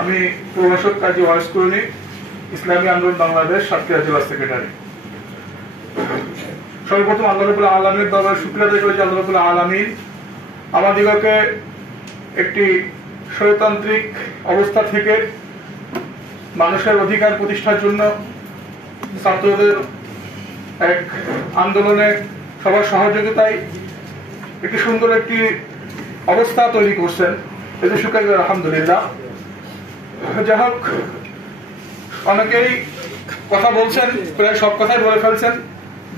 আমি প্রভাষক কাজী ওয়াইস কুরুনি, ইসলামী আন্দোলন বাংলাদেশ সাতক্ষীরা জেলা সেক্রেটারি। সর্বপ্রথম আল্লাহ রাব্বুল আলামিনের দরবারে শুকরিয়া আদায় করি যে আল্লাহ রাব্বুল আলামিন আমাদিগকে একটি স্বৈরতান্ত্রিক অবস্থা থেকে মানুষের অধিকার প্রতিষ্ঠার জন্য ছাত্রদের এক আন্দোলনে সবার সহযোগিতায় একটি সুন্দর একটি অবস্থা তৈরি করছেন, এতে শুকরিয়া আলহামদুলিল্লাহ। যাই হোক, অনেকেই কথা বলছেন, প্রায় সব কথাই বলে ফেলছেন।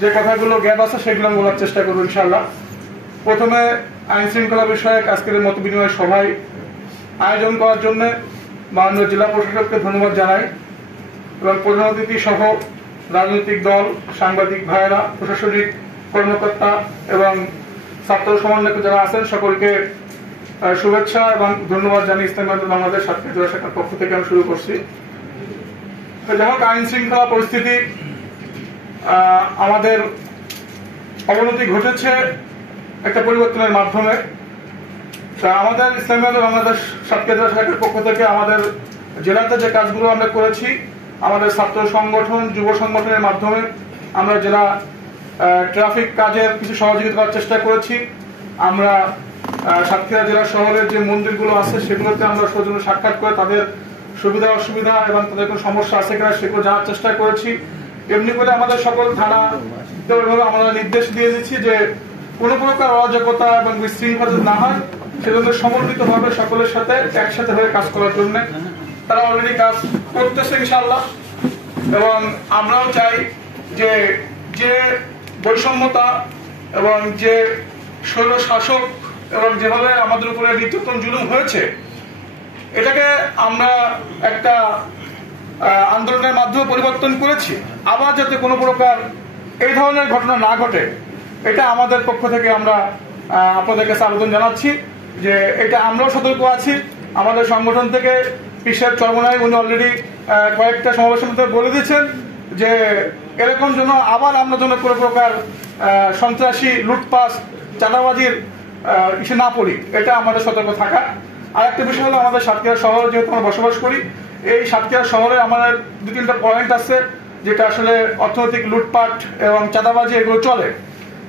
যে কথাগুলো গ্যাপ আছে সেগুলো আমি বলার চেষ্টা করবো ইনশাআল্লাহ। প্রথমে আইন শৃঙ্খলা বিষয়ক আজকের মত বিনিময় সভায় আয়োজন করার জন্য মাননীয় জেলা প্রশাসককে ধন্যবাদ জানাই এবং প্রধান অতিথি সহ রাজনৈতিক দল, সাংবাদিক ভাইয়েরা, প্রশাসনিক কর্মকর্তা এবং ছাত্র সমন্বয়ক যারা আছেন সকলকে শুভেচ্ছা এবং ধন্যবাদ জানিয়ে ইসলামী আন্দোলন বাংলাদেশ সাতক্ষীরা জেলা শাখার পক্ষ থেকে আমি শুরু করছি। যাই হোক, আইন শৃঙ্খলা পরিস্থিতি আমাদের অবনতি ঘটেছে একটা পরিবর্তনের মাধ্যমে। আমাদের ইসলামী আন্দোলন বাংলাদেশ সাতক্ষীরা জেলা শাখার পক্ষ থেকে আমাদের জেলাতে যে কাজগুলো আমরা করেছি, আমাদের ছাত্র সংগঠন, যুব সংগঠনের মাধ্যমে আমরা জেলা ট্রাফিক কাজের কিছু সহযোগিতা করার চেষ্টা করেছি। আমরা সাতক্ষীরা জেলা শহরের যে মন্দিরগুলো আছে সেগুলোতে আমরা সৌজন্য সাক্ষাৎ করে তাদের সুবিধা অসুবিধা এবং তাদের কোনো সমস্যা আছে কিনা সেগুলো জানার চেষ্টা করেছি। এমনি করে আমাদের সকল থানা আমরা নির্দেশ দিয়ে দিচ্ছি যে কোনো প্রকার অরাজকতা এবং বিশৃঙ্খলা না হয় সেজন্য সমন্বিতভাবে সকলের সাথে একসাথে হয়ে কাজ করার জন্য তারা অলরেডি কাজ করতেছে ইনশাআল্লাহ। এবং আমরাও চাই যে যে বৈষম্যতা এবং যে স্বৈর শাসক এবং যেভাবে আমাদের উপরে নির্যাতন জুলুম হয়েছে, এটাকে আমরা একটা আন্দোলনের মাধ্যমে পরিবর্তন করেছি। আবার যাতে কোনো প্রকার এই ধরনের ঘটনা না ঘটে, এটা আমাদের পক্ষ থেকে আমরা আপনাদের কাছে আবেদন জানাচ্ছি যে এটা আমরাও সতর্ক আছি। আমাদের সংগঠন থেকে পিসের চরমনাই উনি অলরেডি কয়েকটা সমাবেশের মধ্যে বলে দিচ্ছেন যে এরকম যেন আবার আমরা যেন কোনো প্রকার সন্ত্রাসী, লুটপাট, চাঁদাবাজির কিছু না পড়ি, এটা আমাদের সতর্ক থাকা। আর একটা বিষয় হলো আমাদের সাতক্ষীরা শহরে যেহেতু আমরা বসবাস করি, এই সাতক্ষীরা শহরে আমাদের দু তিনটা পয়েন্ট আছে যেটা আসলে অর্থনৈতিক লুটপাট এবং চাঁদাবাজি এগুলো চলে।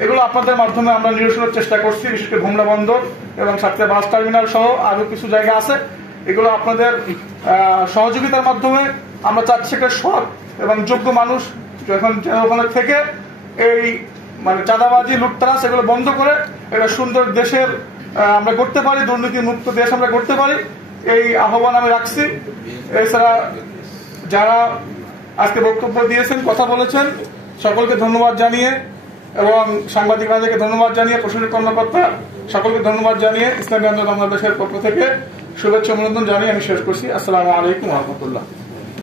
এগুলো আপনাদের মাধ্যমে আমরা নিরসনের চেষ্টা করছি, বিশেষ করে ভোমরা বন্দর এবং সাতক্ষীরা বাস টার্মিনাল সহ আরো কিছু জায়গা আছে। এগুলো আপনাদের সহযোগিতার মাধ্যমে আমরা চাচ্ছি একটা সৎ এবং যোগ্য মানুষ যখন ওখানে থেকে এই মানে চাঁদাবাজি, লুটতরাজ এগুলো বন্ধ করে একটা সুন্দর দেশের আমরা করতে পারি, দুর্নীতি মুক্ত দেশ আমরা করতে পারি, এই আহ্বান আমি রাখছি। এছাড়া যারা আজকে বক্তব্য দিয়েছেন, কথা বলেছেন, সকলকে ধন্যবাদ জানিয়ে এবং সাংবাদিক ভাইদেরকে ধন্যবাদ জানিয়ে, প্রশাসনিক কর্মকর্তা সকলকে ধন্যবাদ জানিয়ে ইসলামী আন্দোলন বাংলাদেশের পক্ষ থেকে শুভেচ্ছা অভিনন্দন জানিয়ে আমি শেষ করছি। আসসালামু আলাইকুম ওয়া রাহমাতুল্লাহ।